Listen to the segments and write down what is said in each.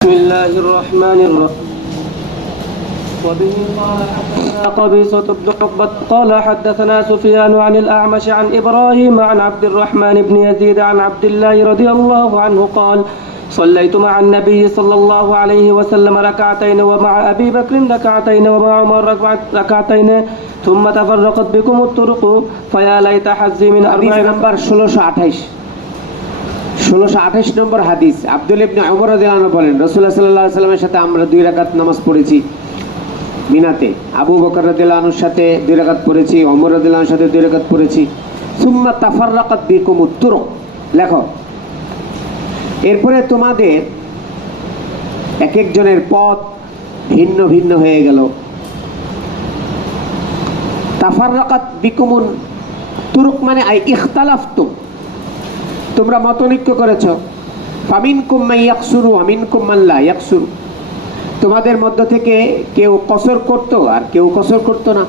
بسم الله الرحمن الرحيم. وبه قال حدثنا قبيصة بن عقبة قال حدثنا سفيان عن الأعمش عن إبراهيم عن عبد الرحمن بن يزيد عن عبد الله رضي الله عنه قال: صليت مع النبي صلى الله عليه وسلم ركعتين ومع أبي بكر ركعتين ومع عمر ركعتين ثم تفرقت بكم الطرق فيا ليت حظي من হাদিস 40 নাম্বার 1628 নম্বর হাদিস। আব্দুল ইবনে উমর রাদিয়াল্লাহু আনহু বলেন, রাসূলুল্লাহ সাল্লাল্লাহু আলাইহি ওয়াসাল্লামের সাথে আমরা 2 রাকাত নামাজ পড়েছি মিনাতে। আবু বকর রাদিয়াল্লাহু আনহুর সাথে 2 রাকাত পড়েছি, ওমর রাদিয়াল্লাহু আনহুর সাথে 2 রাকাত পড়েছি। সুম্মা তাফাররাকাত বিকুমুত তুরুক, লেখো এরপরে তোমাদের এক একজনের পথ ভিন্ন ভিন্ন হয়ে গেল। তাফাররাকাত বিকুমুন তুরুক মানে আই ইখতালাফতুম, তোমরা মতনৈক্য করেছ। ফামিনকুম মান ইয়াকসুরু ওয়া মিনকুম মান লা ইয়াকসুরু, তোমাদের মধ্য থেকে কেউ কসর করত আর কেউ কসর করত না।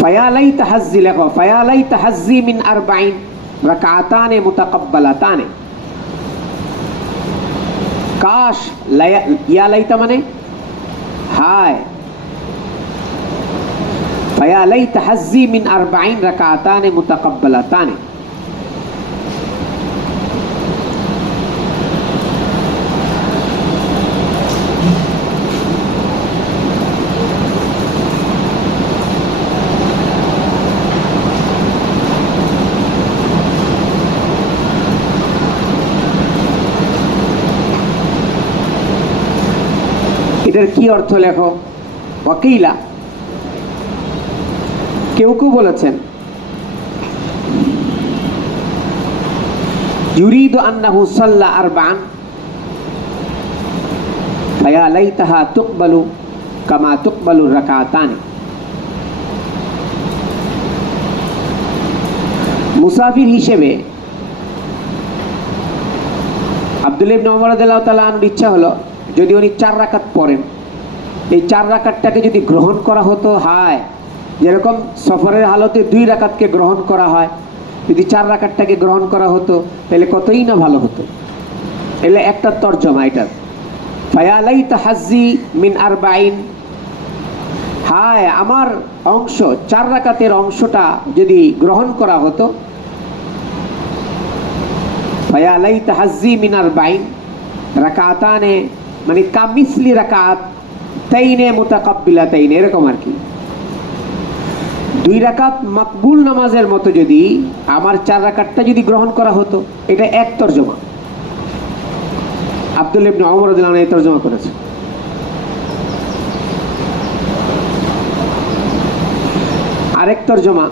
ফায়া লাইতা হাজ্জি, লেখো ফায়া লাইতা হাজ্জি মিন 40 রাকাতান মুতাকাব্বালাতান। কাশ, ইয়া লাইতা মানে হায়, ফায়া লাইতা হাজ্জি মিন 40 রাকাতান মুতাকাব্বালাতান। এটার কি অর্থ লেখো? ওয়াকিলা, কেউ কেউ বলেছেন ইউরিদু আন্নাহু সাল্লা 40 ফায়া লাইতাহা তুকবালু কামা তুকবালু রাকাতান। মুসাফির হিসেবে আব্দুল্লাহ ইবনে উমর রাদিয়াল্লাহু তাআলা আনহুর ইচ্ছা হলো যদি উনি 4 রাকাত পড়েন, এই 4 রাকাতটাকে যদি গ্রহণ করা হতো, হায় যেরকম সফরের হালতে 2 রাকাতকে গ্রহণ করা হয়, যদি 4 রাকাতটাকে গ্রহণ করা হতো তাহলে কতই না ভালো হতো। এলে একটা তরজমা এটার, ফায়া লাইতা হাজ্জি মিন 40, হায় আমার অংশ 4 রাকাতের অংশটা যদি গ্রহণ করা হতো। ফায়া লাইতা হাজ্জি মিন 40 রাকাতানে মানে কামিসলি রাকাত তাইনে মুতাকাব্বিলাতাইন, এরকম আর কি। 2 রাকাত মাকবুল নামাজের মতো যদি আমার 4 রাকাতটা যদি গ্রহণ করা হতো, এটা এক তরজমা। আব্দুল্লাহ ইবনে উমর রাদিয়াল্লাহু আনহু এই তরজমা করেছে। আরেক তরজমা,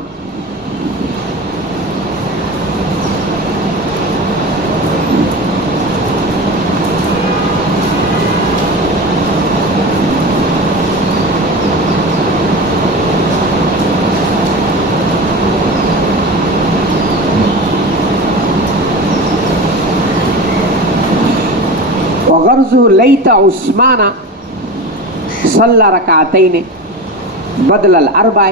وغرزه ليت عثمان صلى ركعتين بدل الأربع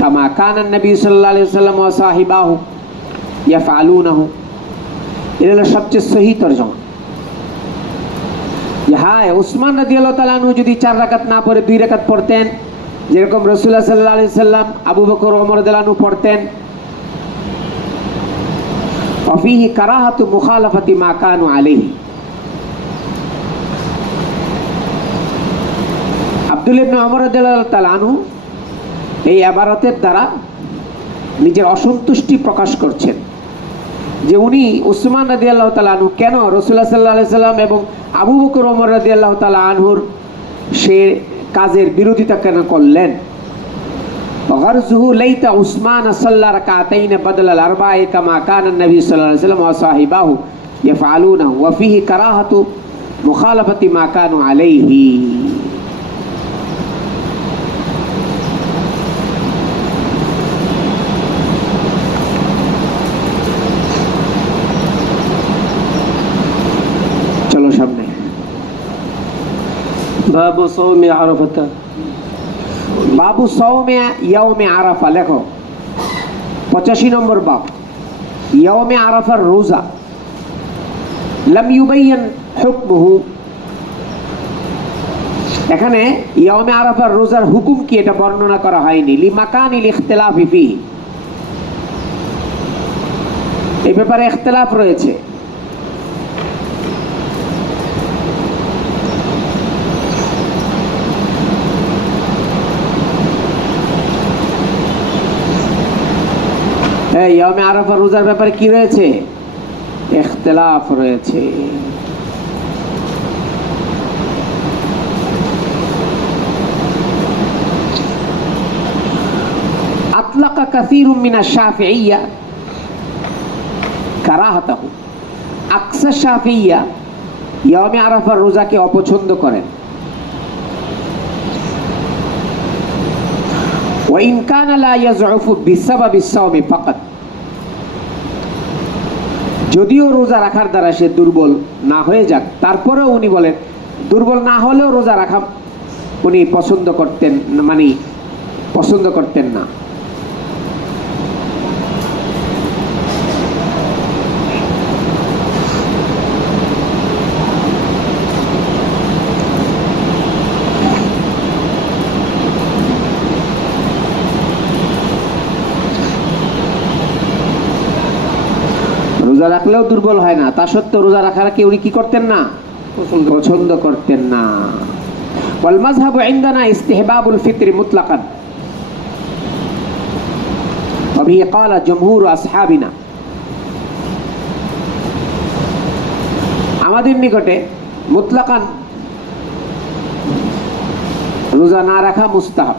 كما كان النبي صلى الله عليه وسلم وصاحبه يفعلونه। এটা হলো সবচেয়ে সহি তরজমা। হায় উসমান রাদিয়াল্লাহু তাআলা আনহু যদি 4 রাকাত না পড়ে 2 রাকাত পড়তেন, যেরকম রাসূলুল্লাহ সাল্লাল্লাহু আলাইহি সাল্লাম, আবু বকর, ওমর রাদিয়াল্লাহু আনহু পড়তেন। وفيه كراهة مخالفة ما كانوا عليه। আব্দুল্লাহ ইবনে উমর রাদিয়াল্লাহু তাআলা আনহু এই ইবারতের দ্বারা নিজের অসন্তুষ্টি প্রকাশ করছেন যে উনি উসমান রাদিয়াল্লাহু তাআলা আনহু কেন রাসূলুল্লাহ সাল্লাল্লাহু আলাইহি সাল্লাম এবং আবু বকর, ওমর রাদিয়াল্লাহু তাআলা আনহুর সে কাজের বিরোধিতা কেন করলেন। وغرزه ليت عثمان صلى ركعتين بدل الأربع كما كان النبي صلى الله عليه وسلم وصاحبه يفعلونه وفيه كراهة مخالفة ما كانوا عليه। চলো সামনে। باب صوم عرفة বাবু সওমে ইয়াউমে আরাফা, লেখো 85 নম্বর বাব, ইয়াউমে আরাফার রোজা। লাম ইউবাইয়ান হুকমুহু, এখানে ইয়াউমে আরাফার রোজার হুকুম কি এটা বর্ণনা করা হয়নি। লিমাকানিল ইখতিলাফি ফিহি, এই ব্যাপারে ইখতিলাফ রয়েছে। ইয়াউমে আরাফা রোজার ব্যাপারে কি রয়েছে? ইখতিলাফ রয়েছে। আতলাকা কাসীরুম মিনাশ শাফিঈয়্যা কারাহাতাহু, আকসার শাফিঈয়্যা ইয়াউমে আরাফার রোজাকে অপছন্দ করেন। ওয়াইন কানা লা ইয়াযউফু বিসাবাবিস সাওমি ফাকাত, যদিও রোজা রাখার দ্বারা সে দুর্বল না হয়ে যাক, তারপরেও উনি বলেন দুর্বল না হলেও রোজা রাখা উনি পছন্দ করতেন না। রোজা রাখলেও দুর্বল হয় না, তা সত্ত্বেও রোজা রাখাকে উনি কি করতেন না? পছন্দ করতেন না। ওয়াল মাযহাবু ইনদানা ইসতিহবাবুল ফিতর মুতলাকান, ওয়া বিহি ক্বালা জমহুর আসহাবিনা, আমাদের নিকটে মুতলাকান রোজা না রাখা মুস্তাহাব।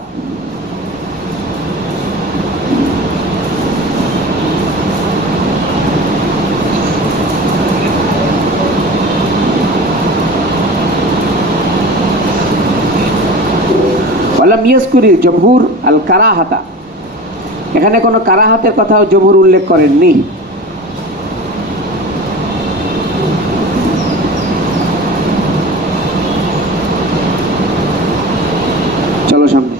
ওয়ালাম ইয়াজকুরিল জমহুর আল কারাহাতা, এখানে কোনো কারাহাতের কথাও জমহুর উল্লেখ করেননি। চলো সামনে।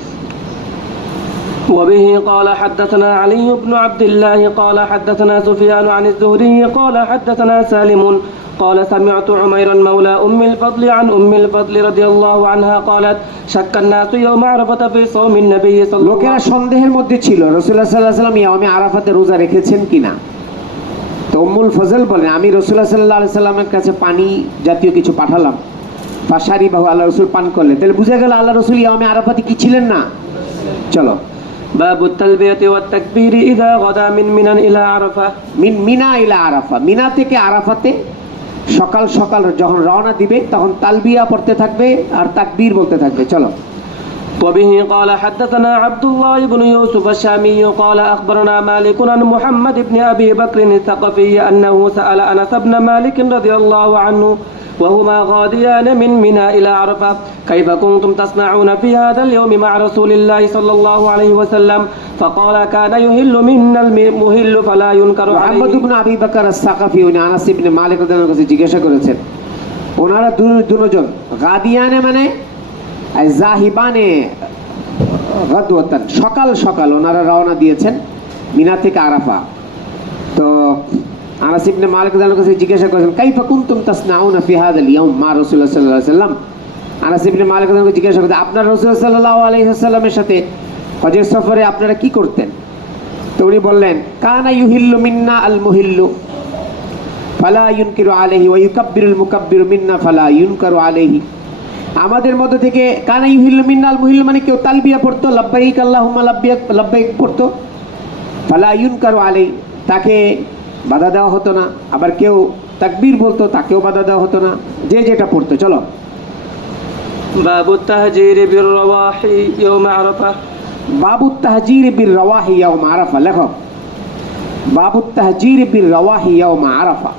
وبه قال حدثنا علي بن عبد الله قال حدثنا سفيان عن الزهري قال حدثنا سالم قال سمعت عميرا مولى أم الفضل عن أم الفضل رضي الله عنها قالت شك الناس يوم عرفة في صوم النبي صلى الله عليه লোকেরা وسلم সন্দেহের মধ্যে ছিল রাসূলুল্লাহ সাল্লাল্লাহু আলাইহি ওয়াসাল্লাম ইয়াউমে আরাফাতে রোজা রেখেছেন কিনা। তো উম্মুল ফজল বলেন, আমি রাসূলুল্লাহ সাল্লাল্লাহু আলাইহি ওয়াসাল্লামের কাছে পানি জাতীয় কিছু পাঠালাম, ফাশারিবাহু, আল্লাহ রাসূল পান করলেন। তাহলে বুঝা গেল আল্লাহ রাসূল ইয়াউমে আরাফাতে কি ছিলেন না। চলো। باب التلبية والتكبير إذا غدا من منى إلى عرفة মিন মিনা ইলা আরাফা, মিনা থেকে আরাফাতে সকাল সকাল যখন রওনা দিবে তখন তালবিয়া পড়তে থাকবে আর তাকবীর বলতে থাকবে। চলো। وبه قال حدثنا عبد الله بن يوسف الشامي قال أخبرنا مالك عن محمد بن أبي بكر الثقفي أنه سأل أنس بن مالك رضي الله عنه وهما غاديان من منى إلى عرفة كيف كنتم تصنعون في هذا اليوم مع رسول الله صلى الله عليه وسلم فقال كان يهل منا المهل فلا ينكر মুহাম্মদ عليه ইবনে আবি বকর আস-সাকাফি উনি আনাস ইবনে মালিক রাদিয়াল্লাহু আনহু কাছে জিজ্ঞাসা করেছেন, ওনারা দুজন গাদিয়ানে মানে জাহিবানে গাদওয়াতান, সকাল সকাল ওনারা রওনা দিয়েছেন মিনা থেকে আরাফা। তো আনাস ইবনে মালিক রাদিয়াল্লাহু আনহু কাছে জিজ্ঞাসা করেছেন কাইফা কুনতুম তাসনাউনা ফি হাযাল ইয়াউম মা রাসূলুল্লাহ সাল্লাল্লাহু আলাইহি ওয়াসাল্লাম। আনাস ইবনে মালিক রাদিয়াল্লাহু আনহু জিজ্ঞাসা করেছেন আপনার রাসূলুল্লাহ সাল্লাল্লাহু আলাইহি ওয়াসাল্লামের সাথে হজের সফরে আপনারা কি করতেন। তো উনি বললেন কানা ইউহিল্লু মিন্না আল মুহিল্লু ফালা ইউনকিরু আলাইহি ওয়া ইউকাব্বিরুল মুকাব্বিরু মিন্না ফালা ইউনকারু আলাইহি, আমাদের মধ্য থেকে কানা ইউহিল্লু মিন্না আল মুহিল্লু মানে কেউ তালবিয়া পড়তো, লাব্বাইক আল্লাহুম্মা লাব্বাইক লাব্বাইক পড়তো, ফালা ইউনকারু আলাইহি তাকে বাধা দেওয়া হতো না, আবার কেউ তাকবীর বলতো তাকেও বাধা দেওয়া হতো না, যে যেটা পড়তো। চলো। باب التهجير بالرواح يوم عرفة বাবুত তাহজির বির রওয়াহি ইয়াউম আরাফা, লেখো বাবুত তাহজির বির রওয়াহি ইয়াউম আরাফা।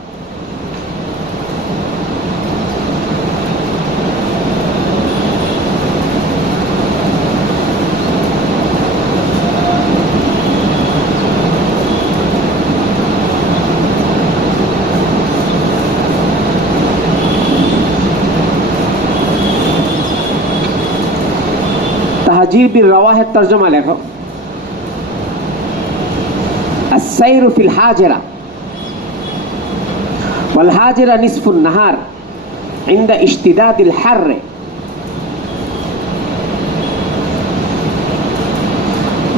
তাহজির বিল রাওয়াহের তরজমা লেখো, আস-সাইরু ফিল হাজিরা ওয়াল হাজিরা নিসফুন নাহার ইনদা ইশতিদাদিল হারর।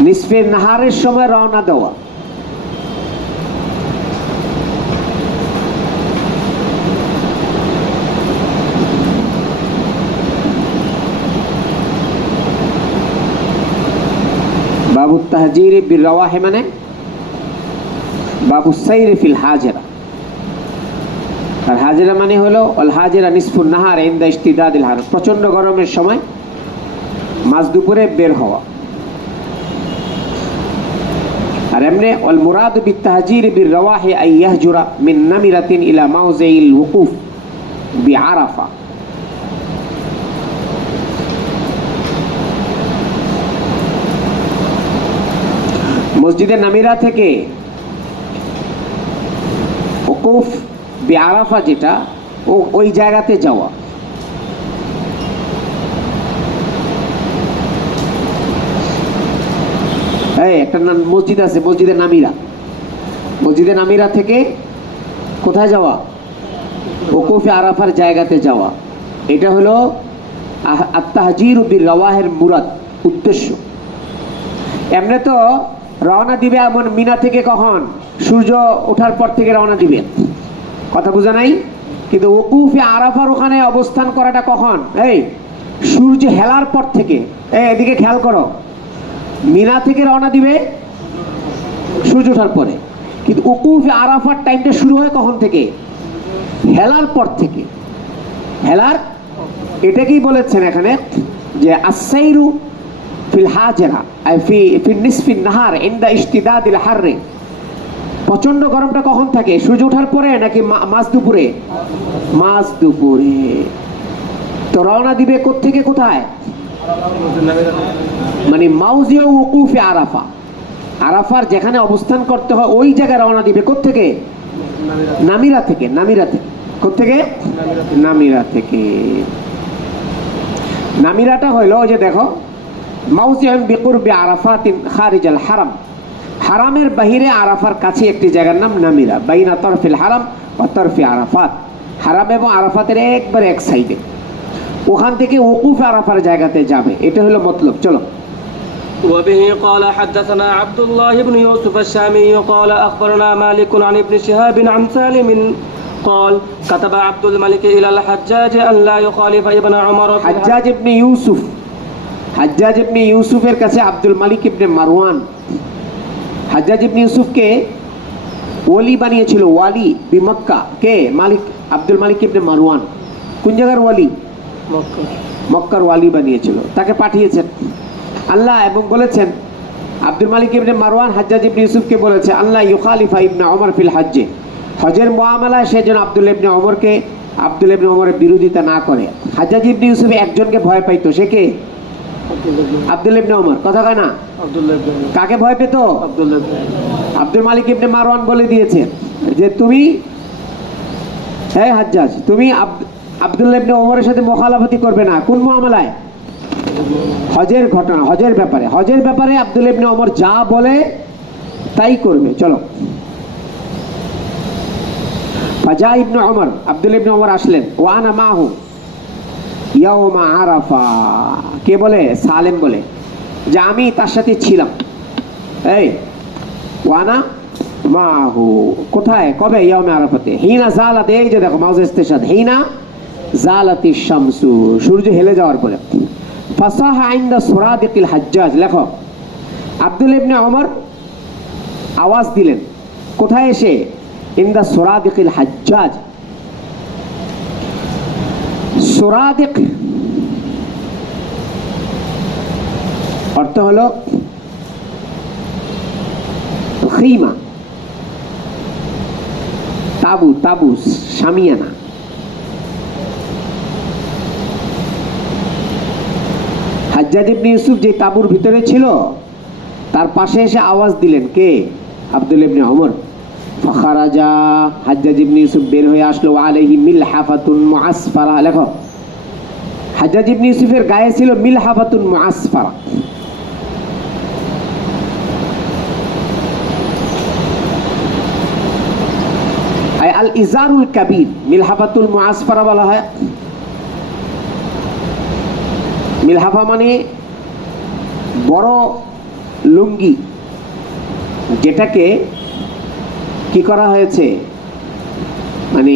নিসফে নাহারের সময় রওনা দেওয়া। বাবু তাহজির বিল রাওয়াহি মানে বাবু সাইর ফিল হাজিরা। আর হাজিরা মানে হলো আল হাজিরা নিসফুন নাহার ইনদা ইশতিদাদিল হার, প্রচন্ড গরমের সময় মাঝ দুপুরে বের হওয়া। আর এমনি আল মুরাদ বিত তাহজির বিল রাওয়াহি আই ইয়াহজুরা মিন নামিরাতিন ইলা মাউজিল ওকুফ বিআরাফা। মসজিদে নামিরা থেকে ওকুফ বিআরাফা যেটা ওই জায়গাতে যাওয়া। একটা মসজিদ আছে মসজিদে নামিরা, মসজিদে নামিরা থেকে কোথায় যাওয়া? ওকুফে আরাফার জায়গাতে যাওয়া। এটা হলো আত-তাহজির বিল রাওয়াহের মুরাদ, উদ্দেশ্য। এমনি তো রওনা দিবে এমন মিনা থেকে কখন? সূর্য ওঠার পর থেকে রওনা দিবে, কথা বোঝা নাই? কিন্তু ওকুফে আরাফার ওখানে অবস্থান করাটা কখন? এই সূর্য হেলার পর থেকে। এদিকে খেয়াল করো, মিনা থেকে রওনা দিবে সূর্য ওঠার পরে, কিন্তু ওকুফে আরাফার টাইমটা শুরু হয় কখন থেকে? হেলার পর থেকে। হেলার এটাকেই বলেছেন এখানে যে আস-সাইরু ফিল হাজিরা আই ফি নিসফিন নাহার ইনদা ইশতিদাদিল হারর। প্রচন্ড গরমটা কখন থাকে? সূর্য ওঠার পরে নাকি মাঝ দুপুরে? মাঝ দুপুরে। তো রওনা দিবে কোত্থেকে কোথায়? মানে মাউজিউ ওকুফে আরাফা, আরাফার যেখানে অবস্থান করতে হয় ওই জায়গায় রওনা দিবে। কোত্থেকে? নামিরা থেকে। নামিরা থেকে কোত্থেকে? নামিরা থেকে। নামিরাটা হইলো ওই যে দেখো, মাউজিউন বিকুরবি আরাফাতিন খারিজাল হারাম, হারামের বাহিরে আরাফার কাছে একটি জায়গার নাম নামিরা, বাইনা তরফিল হারাম ওয়া তরফি আরাফাত, হারাম এবং আরাফাতের একবারে এক সাইডে। ওখান থেকে ওকুফ আরাফার জায়গাতে যাবে, এটা হলো মতলব। চলো। وبه قال حدثنا عبد الله بن يوسف الشامي قال أخبرنا مالك عن ابن شهاب عن سالم قال كتب عبد الملك إلى الحجاج أن لا يخالف ابن عمر في হাজ্জাজ ইবনে ইউসুফ, হাজ্জাজ ইবনে ইউসুফের কাছে আব্দুল মালিক ইবনে মারওয়ান, হাজ্জাজ ইবনে ইউসুফকে ওলি বানিয়েছিল, ওয়ালি বিমক্কা। কে? মালিক, আব্দুল মালিক ইবনে মারওয়ান। কোন জায়গার ওয়ালি? مكة। মক্কার ওয়ালি বানিয়েছিল, তাকে পাঠিয়েছেন আল্লাহ, এবং বলেছেন আব্দুল মালিক ইবনে মারওয়ান হাজ্জাজ ইবনে ইউসুফকে বলেছে আল্লাহ ইউখালিফা ইবনে ওমর ফিল হজ্জে, হজের মুআমালায় সে যেন আব্দুল ইবনে ওমরের বিরোধিতা না করে। হাজ্জাজ ইবনে ইউসুফ একজনকে ভয় পাইতো, সে কে? আব্দুল ইবনে ওমর। কথা কয় না? কাকে ভয় পেত? আব্দুল মালিক ইবনে মারওয়ান বলে দিয়েছে যে তুমি, হে হাজ্জাজ, তুমি আব্দুল্লাহ ইবনে ওমরের সাথে মুখালাফতি করবে না। কোন মুআমালায়? হজের ঘটনা, হজের ব্যাপারে। হজের ব্যাপারে আব্দুল্লাহ ইবনে ওমর যা বলে তাই করবে। চলো। ফাজা ইবনে ওমর, আব্দুল্লাহ ইবনে ওমর আসলেন, ওয়া আনা মাহু ইয়াউমা আরাফা। কে বলে? সালেম বলে যে আমি তার সাথে ছিলাম। এই ওয়া আনা মাহু কোথায়? কবে? ইয়াউমে আরাফাতে। হিনা জালাত, এই যে দেখো মাউজের ইস্তেশাদ, হিনা জালাতিশ শামসু, সূর্য হেলে যাওয়ার পরে। ফাসাহা ইনদা সুরাদিকিল হাজ্জাজ। লেখো, আব্দুল্লাহ ইবনে ওমর আওয়াজ দিলেন কোথায় এসে? ইনদা সুরাদিকিল হাজ্জাজ। সুরাদিক অর্থ হলো খিমা, তাবু, তাবু, শামিয়ানা। হাজ্জাজ ইবনে ইউসুফ যে তাবুর ভিতরে ছিল তার পাশে এসে আওয়াজ দিলেন কে? আব্দুল্লাহ ইবনে ওমর। ফাখারাজা, হাজ্জাজ ইবনে ইউসুফ বের হয়ে আসলো, আলাইহি মিলহাফাতুন মুআসফারা। লেখো, হাজ্জাজ ইবনে ইউসুফের গায়ে ছিল মিলহাফাতুন মুআসফারা। আল ইজারুল কাবীর, মিলহাফাতুল মুআসফারা বলা হয়। মিলহাফা মানে বড় লুঙ্গি, যেটাকে কি করা হয়েছে, মানে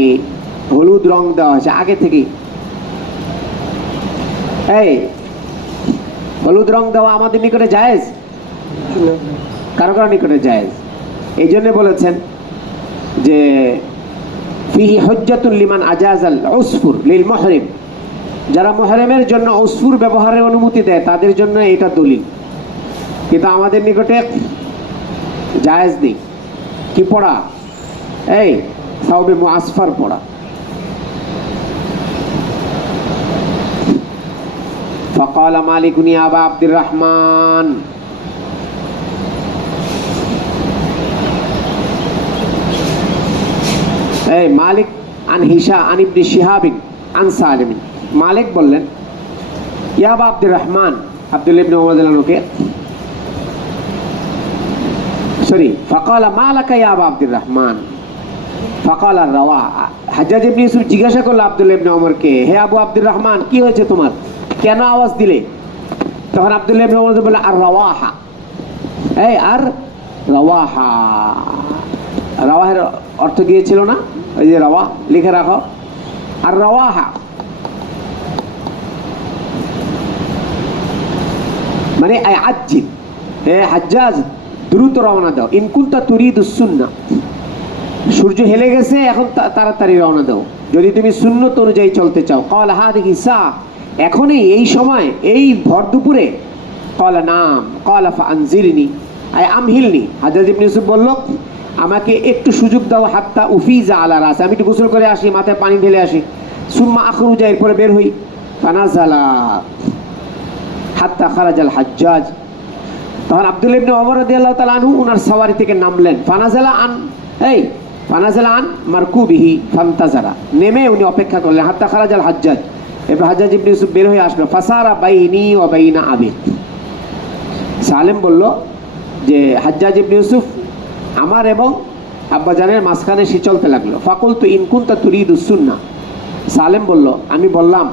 হলুদ রং দেওয়া হয়েছে আগে থেকেই। এই হলুদ রং দেওয়া আমাদের নিকটে জায়েজ, কারো কারো নিকটে জায়েজ। এই জন্য বলেছেন যে ফিহি হুজ্জাতুল লিমান আজাজাল উসফুর লিল মুহরিম, যারা মুহরিমের জন্য উসফুর ব্যবহারের অনুমতি দেয় তাদের জন্য এটা দলিল। কিন্তু আমাদের নিকটে জায়েজ নেই। কি পড়া? এই সাউবে মুআসফার পড়া। فقال مالك يا أبا عبد الرحمن এই মালিক আন হিশা আন ইবনে শিহাব আন সালিম, মালিক বললেন ইয়া আবা আব্দুর রহমান, আব্দুল্লাহ ইবনে ওমর রাদিয়াল্লাহু আনহুকে, সরি فقال ما لك يا أبا عبد الرحمن فقال الروا। হাজ্জাজ ইবনে ইউসুফ জিজ্ঞাসা করলো আব্দুল্লাহ ইবনে ওমরকে, হে আবু আব্দুর রহমান, কি হয়েছে তোমার, কেন আওয়াজ দিলে? তখন আব্দুল্লাহ ইবনে ওমর বললেন আর রাওয়াহা, এই আর রাওয়াহা। রাওয়াহের অর্থ গিয়েছিল না, ওই যে রাওয়া লিখে রাখো, আর রাওয়াহা মানে আজ্জিল, হে হাজ্জাজ দ্রুত রওনা দাও, ইন কুনতা তুরিদুস সুন্নাহ, সূর্য হেলে গেছে, এখন তাড়াতাড়ি রওনা দাও যদি তুমি সুন্নত অনুযায়ী চলতে চাও। ক্বালা হাযিহি সা, এখনই এই সময়, এই ভর দুপুরে? ক্বালা নাম। ক্বালা ফাআনজিরনি আই আমহিলনি। হাজ্জাজ ইবনে ইউসুফ বলল, আমাকে একটু সুযোগ দাও, হাত্তা উফিজা আলা রাস, আমি একটু গোসল করে আসি, মাথায় পানি ঢেলে আসি, সুম্মা আখরুজা, এরপরে বের হই। ফানাজালা হাত্তা খারাজাল হাজ্জাজ, তখন আব্দুল্লাহ ইবনে ওমর রাদিয়াল্লাহু তাআলা আনহু ওনার সাওয়ারি থেকে নামলেন। ফানাজালা আন মারকুবিহি ফান্তাজারা, নেমে উনি অপেক্ষা করলেন। হাত্তা খারাজাল হাজ্জাজ, এবার হাজ্জাজ ইবনে ইউসুফ বের হয়ে আসলো। ফাসারা বাইনি ওয়া বাইনা আবি, সালেম বলল যে হাজ্জাজ ইবনে ইউসুফ আমার এবং আব্বাজানের মাঝখানে সে চলতে লাগলো। ফাকুলতু ইন কুনতা তুরিদুস সুন্নাহ, সালেম বলল, আমি বললাম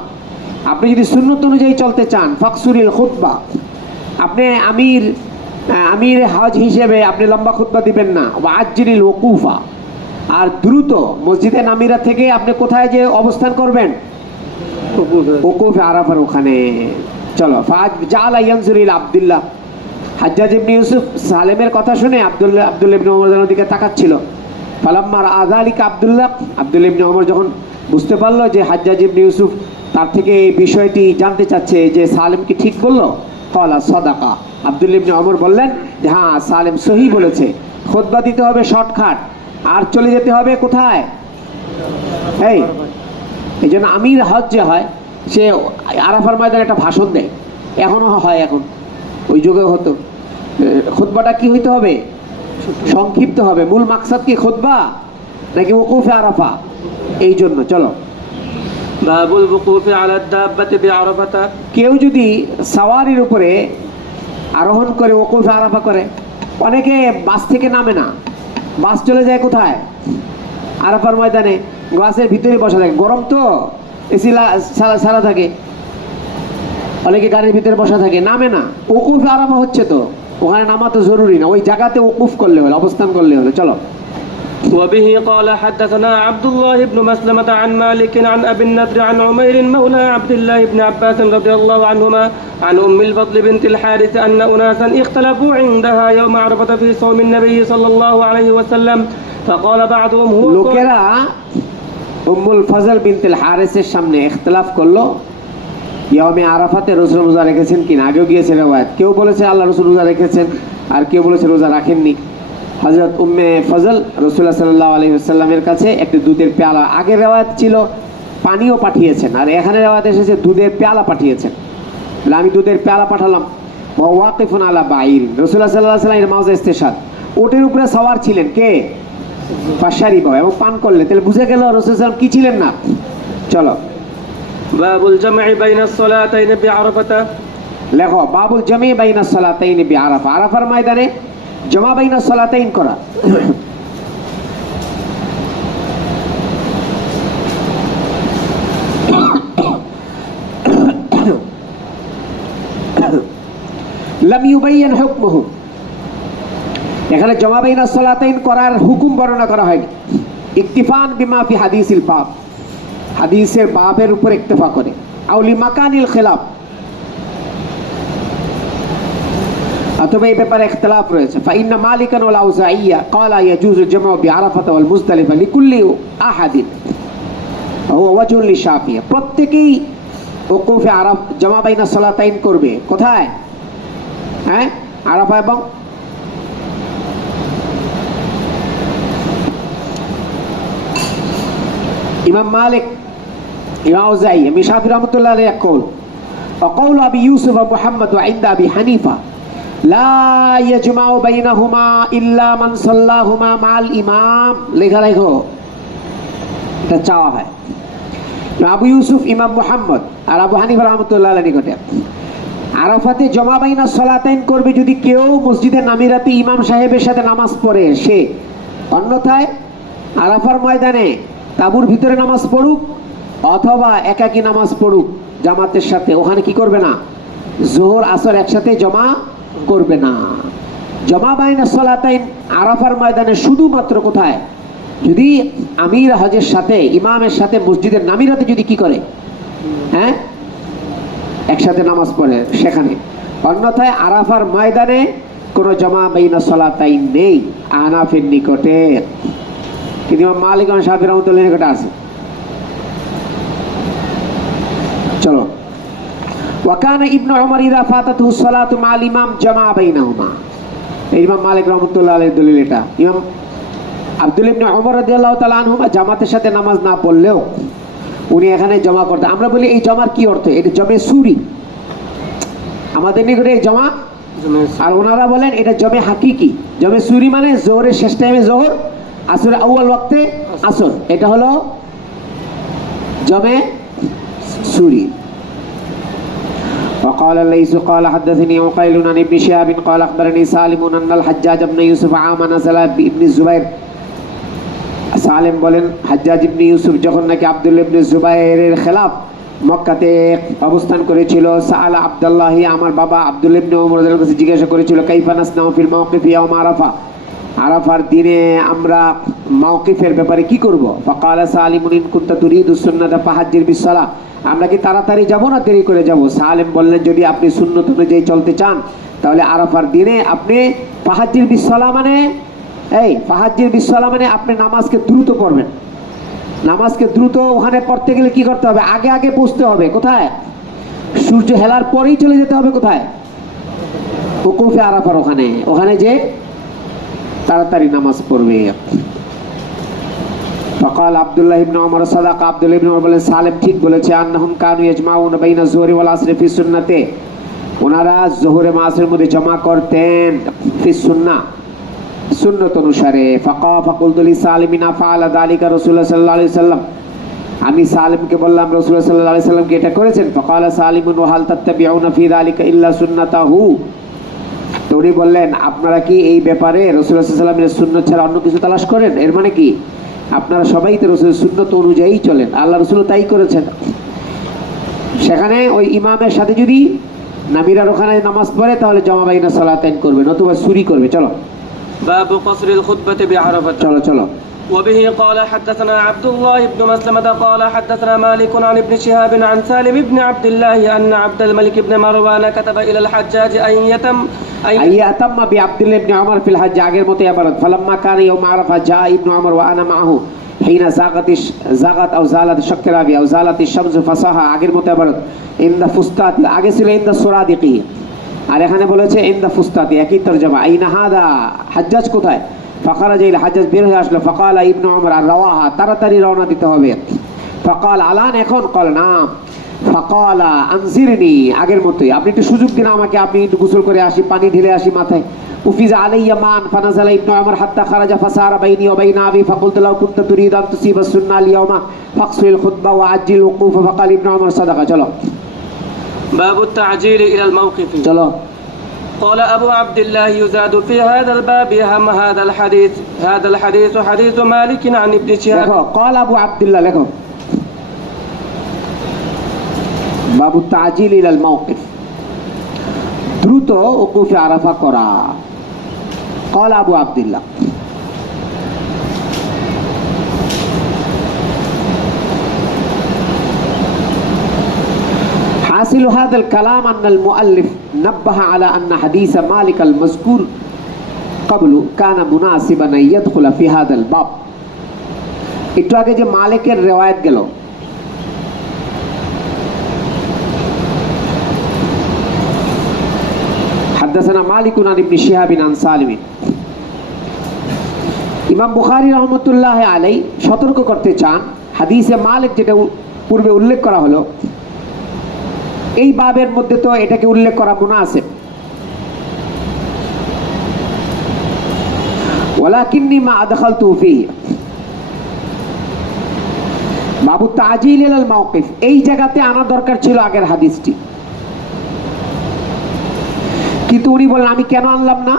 আপনি যদি সুন্নত অনুযায়ী চলতে চান, ফাকসুরিল খুতবা, আপনি আমির হজ হিসেবে আপনি লম্বা খুতবা দিবেন না, ওয়া আজ্জিলিল ওকুফা, আর দ্রুত মসজিদে নামিরা থেকে আপনি কোথায় যে অবস্থান করবেন, ওকুফে আরাফার ওখানে চলো। ফাজ জাআলা ইয়ানজুরু ইলা আব্দুল্লাহ, হাজ্জাজ ইবনে ইউসুফ সালেমের কথা শুনে আব্দুল্লাহ ইবনে ওমরের দিকে তাকাচ্ছিল। ফালাম্মা রাআ যালিকা আব্দুল্লাহ ইবনে ওমর যখন বুঝতে পারলো যে হাজ্জাজ ইবনে ইউসুফ তার থেকে এই বিষয়টি জানতে চাচ্ছে যে সালেম কি ঠিক বললো, ক্বালা সাদাকা, আব্দুল্লাহ ইবনে ওমর বললেন যে হ্যাঁ, সালেম সহি বলেছে, খুতবা দিতে হবে শর্টকাট, আর চলে যেতে হবে কোথায়, এই জন্য আমির হজ যে হয় সে আরাফার ময়দানে একটা ভাষণ দেয়, এখনো হয়, এখন ওই যুগে হতো। খুতবাটা কি হইতে হবে, সংক্ষিপ্ত হবে। মূল মাকসাদ কি খুতবা নাকি ওকুফে আরাফা? এই জন্য চলো, বাবুল ওকুফি আলা দাব্বাতি বিআরাফাতা, কেউ যদি সাওয়ারির উপরে আরোহণ করে ওকুফে আরাফা করে, অনেকে বাস থেকে নামে না, বাস চলে যায় কোথায়, আরাফার ময়দানে, বাসের ভিতরে বসা থাকে, গরম তো এসি সারা থাকে, অনেকে গাড়ির ভিতরে বসা থাকে, নামে না। ওকুফ আরাফা হচ্ছে তো, ওখানে নামা তো জরুরি না, ওই জায়গাতে ওকুফ করলে হলো, অবস্থান করলে হলো। চলো। وبه قال حدثنا عبد الله بن مسلمة عن مالك عن أبي النضر عن عمير مولى عبد الله بن عباس رضي الله عنهما عن أم الفضل بنت الحارث أن أناسا اختلفوا عندها يوم عرفة في صوم النبي صلى الله عليه وسلم فقال بعضهم هو লোকেরা উম্মুল ফজল বিনতুল হারিসের সামনে ইখতিলাফ করলো ইয়ামে আরাফাতে রাসূল রোজা রেখেছেন কিনা। আগেও গিয়েছে রিওয়ায়াত, কেউ বলেছে আল্লাহ রাসূল রোজা রেখেছেন, আর কেউ বলেছে রোজা রাখেননি। হযরত উম্মে ফজল রাসূলুল্লাহ সাল্লাল্লাহু আলাইহি ওয়াসাল্লামের কাছে একটি দুধের পেয়ালা, আগের রিওয়ায়াত ছিল পানিও পাঠিয়েছেন, আর এখানে রিওয়ায়াত এসেছে দুধের পেয়ালা পাঠিয়েছেন। বলে আমি দুধের পেয়ালা পাঠালাম। ওয়া ওয়াকিফুন আলা বাইর, রাসূলুল্লাহ সাল্লাল্লাহু আলাইহি ওয়াসাল্লাম এর মাওজা ইস্তেশাদ, ওটের উপরে সওয়ার ছিলেন কে, ফাশারিবা, এবং পান করলেন। তাহলে বুঝে গেল রাসূল সাল্লাল্লাহু আলাইহি ওয়াসাল্লাম কি ছিলেন না। চলো, باب الجمع بين الصلاتين بعرفة লেখো বাবুল জামি বাইনা সালাতাইন বিআরাফা, আরাফার ময়দানে জমা বাইনা সালাতাইন করা। লাম ইউবাইয়ান হুকমুহু, এখানে জমা বাইনা সালাতাইন করার হুকুম বর্ণনা করা হয়নি। ইকতিফান বিমা ফি হাদিসিল বাব, হাদিসের বাবের উপর ইক্তেফা করে। আউলি মাকানিল খিলাফ, অথবা এই ব্যাপারে ইখতিলাফ রয়েছে। ফাইন্না মালিকান ওয়াল আউজাইয়্যা ক্বালা ইয়াজুজু জামউ বিআরাফাত ওয়াল মুজদালিফা লিকুল্লি আহাদিন ওয়া ওয়াজহুন লিশাফিয়্যা, প্রত্যেকেই ওকুফে আরাফ জমা বাইনা সালাতাইন করবে। কোথায়? হ্যাঁ, আরাফা এবং ইমাম মালিক, ইমাম আউজাইয়্যা, শাফি রাহমাতুল্লাহ আলাইহি এক কওল। وقول أبي يوسف ومحمد وعند أبي حنيفة لا يجمع بينهما إلا من صلاهما مع الإمام। লেখা লেখো, এটা চাওয়া হয়। আবু ইউসুফ, ইমাম মুহাম্মদ আর আবু হানিফা রাহমাতুল্লাহ আলাইহি নিকটে আরাফাতে জমা বাইনা সালাতাইন করবে যদি কেউ মসজিদে নামিরাতে ইমাম সাহেবের সাথে নামাজ পড়ে সে, অন্যথায় আরাফার ময়দানে তাঁবুর ভিতরে নামাজ পড়ুক অথবা একাকী নামাজ পড়ুক জামাতের সাথে, ওখানে কি করবে না? জোহর আসর একসাথে জমা করবে না। জমা বাইনা সালাতাইন আরাফার ময়দানে শুধুমাত্র কোথায়? যদি আমির হজের সাথে ইমামের সাথে মসজিদের নামিরাতে যদি কি করে, হ্যাঁ, একসাথে নামাজ পড়ে সেখানে, অন্যথায় আরাফার ময়দানে কোনো জমা বাইনা সালাতাইন নেই আহনাফের নিকটে, কিন্তু ইমাম মালিক এবং শাফি রাহমাতুল্লাহ নিকটে আছে। চলো, ওয়াকানা ইবনু উমর ইযা ফাতাতহু সালাতু মা'আল ইমাম জামা বাইনাহুমা, ইমাম মালিক রাহমাতুল্লাহ আলাইহির দলিল এটা। ইমাম আব্দুল্লাহ ইবনে উমর রাদিয়াল্লাহু তাআলা আনহুমা জামাতের সাথে নামাজ না পড়লেও উনি এখানে জমা করতেন। আমরা বলি এই জমার কি অর্থ? এটা জমে সুরি, আমাদের নিকটে এই জমা, আর ওনারা বলেন এটা জমে হাকিকি। জমে সুরি মানে জোহরের শেষ টাইমে জোহর, আসরের আউয়াল ওয়াক্তে আসর, এটা হলো জমে سوري. وقال الليث قال حدثني عقيل عن ابن شهاب قال اخبرني سالم ان الحجاج بن يوسف عام نزل بابن الزبير। সালেম বলেন হাজ্জাজ ইবনে ইউসুফ যখন নাকি আব্দুল্লাহ ইবনে জুবাইরের খেলাফ মক্কাতে অবস্থান করেছিল, সাআলা আব্দুল্লাহি, আমার বাবা আব্দুল্লাহ ইবনে ওমর রাদিয়াল্লাহু আনহু জিজ্ঞাসা করেছিল কাইফা নাসনাউ ফিল মাওকিফ ইয়াউম আরাফা, আরাফার দিনে আমরা মাওকিফের ব্যাপারে কি করব? ফাকালা সালিমুন ইন কুনতা তুরিদু সুন্নাতা ফাহাজ্জির বিসসালাহ, আমরা কি তাড়াতাড়ি যাব না দেরি করে যাব? সালেম বললেন যদি আপনি সুন্নত অনুযায়ী চলতে চান তাহলে আরাফার দিনে আপনি ফাহাজ্জির বিসসালাহ মানে ফাহাজ্জির বিসসালাহ মানে আপনি নামাজকে দ্রুত পড়বেন। নামাজকে দ্রুত ওখানে পড়তে গেলে কি করতে হবে? আগে আগে পৌঁছতে হবে। কোথায়? সূর্য হেলার পরেই চলে যেতে হবে। কোথায়? উকুফে আরাফার ওখানে, ওখানে যে তাড়াতাড়ি নামাজ পড়বে। فقال عبد الله بن عمر صدق, আব্দুল্লাহ ইবনে ওমর বলেন সালেম ঠিক বলেছে, আন্নাহুম কানু ইয়াজমাউনা বাইনা যুহরি ওয়াল আসরি ফি সুন্নাতে, ওনারা যোহর এবং আসরের মধ্যে জমা করতেন ফি সুন্নাহ, সুন্নত অনুসারে। ফাকুলতু লিসালিমিন ফাআলা যালিকা রাসূলুল্লাহ সাল্লাল্লাহু আলাইহি ওয়াসাল্লাম, আমি সালিমকে বললাম রাসূলুল্লাহ সাল্লাল্লাহু আলাইহি ওয়াসাল্লাম কি এটা করেছেন? ফাকালা সালিমুন ওয়া হাল তাত্তাবিউনা ফি যালিকা ইল্লা সুন্নাতাহু, তো উনি বললেন আপনারা কি এই ব্যাপারে রাসূলুল্লাহ সাল্লাল্লাহু আলাইহি ওয়াসাল্লামের সুন্নাত ছাড়া অন্য কিছু তালাশ করেন? এর মানে কি আপনারা সবাই তো রাসূলের সুন্নাত অনুযায়ী চলেন, আল্লাহ রাসূল তাই করেছেন। সেখানে ওই ইমামের সাথে যদি নামিরার ওখানে নামাজ পড়ে তাহলে জমা বাইনা সালাতাইন করবে, নতুবা সুরি করবে। চলো, باب قصر الخطبة بعرفة. চলো চলো। وبه قال حدثنا عبد الله بن مسلمة قال حدثنا مالك عن ابن شهاب عن سالم بن عبد الله أن عبد الملك بن مروان كتب إلى الحجاج أن يتم بعبد الله بن عمر في الحج, আগের মতো ইবারত। فلما كان يوم عرفة جاء ابن عمر وأنا معه حين زاغت أو زالت شكرابي أو زالت الشمس فصاحا, আগের মতো ইবারত। عند فسطاط, আগে ছিল عند السرادقي, আর এখানে বলেছে عند ফুস্তাতি, একই তরজমা। আইনা হাদা, হাজ্জাজ কোথায়? ফাখারাজা ইলা, হাজ্জাজ বের হয়ে আসলো। ফাকালা ইবনু উমর আর রাওয়াহা, তাড়াতাড়ি রওনা দিতে হবে। ফাকাল আলান, এখন? কল নাম। ফাকালা আনজিরনি, আগের মতোই, আপনি একটু সুযোগ দিন আমাকে, আপনি একটু গোসল করে আসি, পানি ঢেলে আসি মাথায়। أفز علي مان فنزل ابن عمر حتى خرج فسار بيني وبين أبي فقلت لو كنت تريد أن تصيب السنة اليوم فاقصر الخطبة وعجل الوقوف فقال ابن عمر صدق. چلو باب التعجيل إلى الموقف. چلو قال أبو عبد الله يزاد في هذا الباب هم هذا الحديث حديث مالك عن ابن দেখো شهاب. قال أبو عبد الله লেখো বাবু তাজিল ইলাল মাওকিফ, দ্রুত উকুফে আরাফা করা। قال أبو عبد الله حاصل هذا الكلام أن المؤلف نبه على أن حديث مالك المذكور قبل كان مناسبا أن يدخل في هذا الباب। একটু আগে যে মালিকের রিওয়ায়াত গেল, حدثنا مالك عن ابن شهاب عن سالم। ইমাম বুখারী রহমতুল্লাহ আলাইহি সতর্ক করতে চান, হাদিসে মালিক যেটা পূর্বে উল্লেখ করা হলো এই বাবের মধ্যে তো এটাকে উল্লেখ করা মুনাসিব। ওয়ালাকিন্নি মা আদখালতু ফীহি বাবু তাজিল ইলাল মাওকিফ, এই জায়গাতে আনা দরকার ছিল আগের হাদিসটি, কিন্তু উনি বলেন আমি কেন আনলাম না।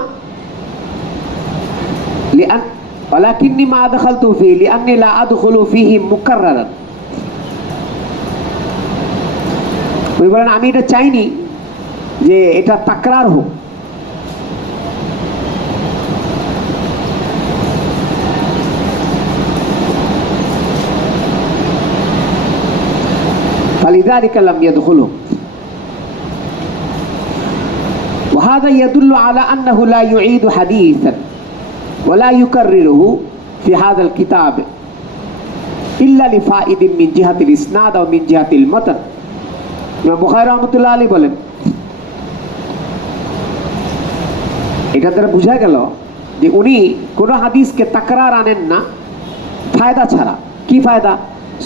ওয়ালাকিন্নি মা আদখালতু ফীহি লিআন্নী লা আদখুলু ফীহি মুকাররারান। উনি বলেন আমি এটা চাইনি যে এটা তাকরার হোক। فلذلك لم يدخله وهذا يدل على أنه لا يعيد حديثا ولا يكرره في هذا الكتاب إلا لفائد من جهة الإسناد أو من جهة المتن। ইমাম বুখারী রাহমাতুল্লাহ আলাইহি বলেন এটা দ্বারা বোঝা গেল যে উনি কোন হাদিসকে তাকরার আনেন না ফায়দা ছাড়া। কি ফায়দা?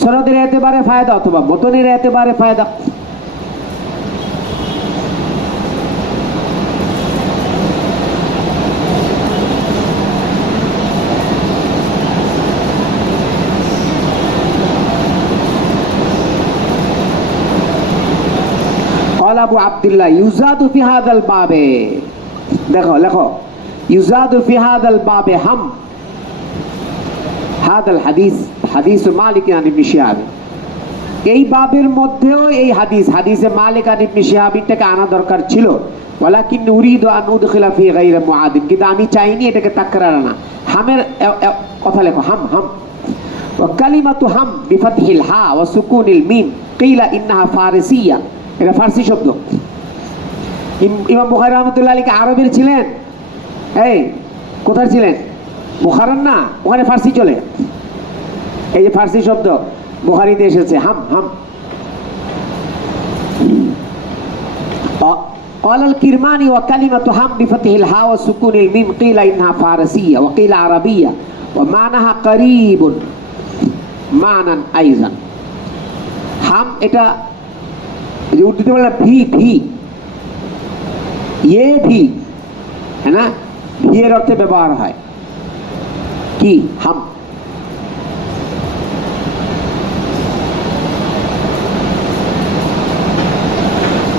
সনদের এতেবারে ফায়দা অথবা মতনের এতেবারে ফায়দা। قال أبو عبد الله يزاد في هذا الباب، দেখো লেখো يزاد في هذا الباب هم هذا الحديث حديث مالك عن ابن شهاب। এই বাবের মধ্যেও এই হাদিসে মালিক আন ইবনে শিহাবটাকে আনা দরকার ছিল। ওয়ালাকিন উরিদু আন উদখিলা ফি গায়রি মুআদিন, কিন্তু আমি চাইনি এটাকে তাকরার আনা। হামের কথা লেখো হাম হাম। ওয়া কালিমাতু হাম বিফাতহিল হা ওয়া সুকুনিল মিম কিলা ইন্নাহা ফারিসিয়া, এটা ফারসি শব্দ। ইমাম বুখারী রাহমাতুল্লাহ আলাইহি আরবের ছিলেন, এই কোথায় ছিলেন? বুখারান না, ওখানে ফারসি চলে। এই যে ফারসি শব্দ বুখারীতে এসেছে হাম হাম। قال الكرماني وكلمة هم بفتح الهاء وسكون الميم قيل إنها فارسية وقيل عربية ومعناها قريب معنى أيضا। হাম এটা যে উর্দুতে বলে ভি ভি ये भी है ना, ভি এর অর্থে ব্যবহার হয় কি হাম।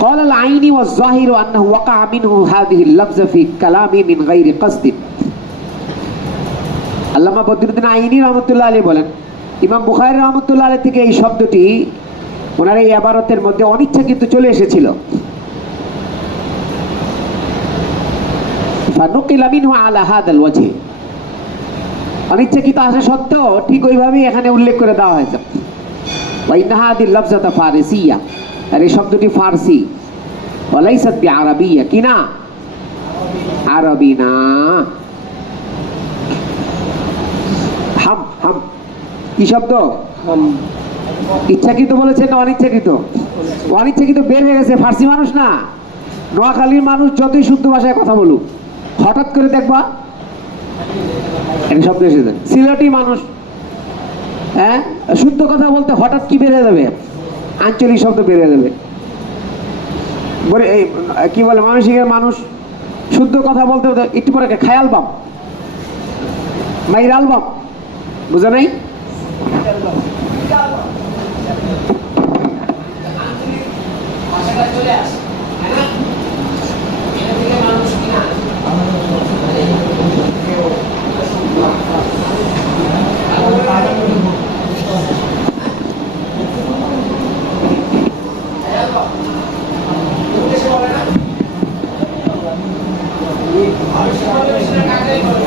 قال العيني والظاهر أنه وقع منه هذه اللفظة في كلامي من غير قصد। আল্লামা বদরুদ্দিন আইনি রহমতুল্লাহ আলাইহি বলেন ইমাম বুখারী রহমতুল্লাহ আলাইহি থেকে এই শব্দটি ওনার এই ইবারতের মধ্যে অনিচ্ছাকৃত চলে এসেছিল। ফানুকিলা মিনহু আলা হাদাল ওয়াজহ, অনিচ্ছাকৃত আসা সত্ত্বেও ঠিক ওইভাবেই এখানে উল্লেখ করে দেওয়া হয়েছে। ওয়া ইন্না হাদিল লাফজাতা ফারিসিয়া, আর এই শব্দটি ফারসি। ওয়া লাইসাত বিআরাবিয়্যা, কি না? আরবি না। হাম হাম কি শব্দ? হাম। ইচ্ছাকৃত বলেছেন না অনিচ্ছাকৃত? অনিচ্ছাকৃত বের হয়ে গেছে। ফার্সি মানুষ না, নোয়াখালীর মানুষ যতই শুদ্ধ ভাষায় কথা বলুক, হঠাৎ করে দেখবা একটা শব্দ এসেছে। সিলেটি মানুষ হ্যাঁ শুদ্ধ কথা বলতে হঠাৎ কি বেড়ে যাবে? আঞ্চলিক শব্দ বেড়ে যাবে। কি বলে মানসিকের মানুষ শুদ্ধ কথা বলতে বলতে একটু পরে খায়াল বাম মাইর আলবাম, বুঝা নাই? আমি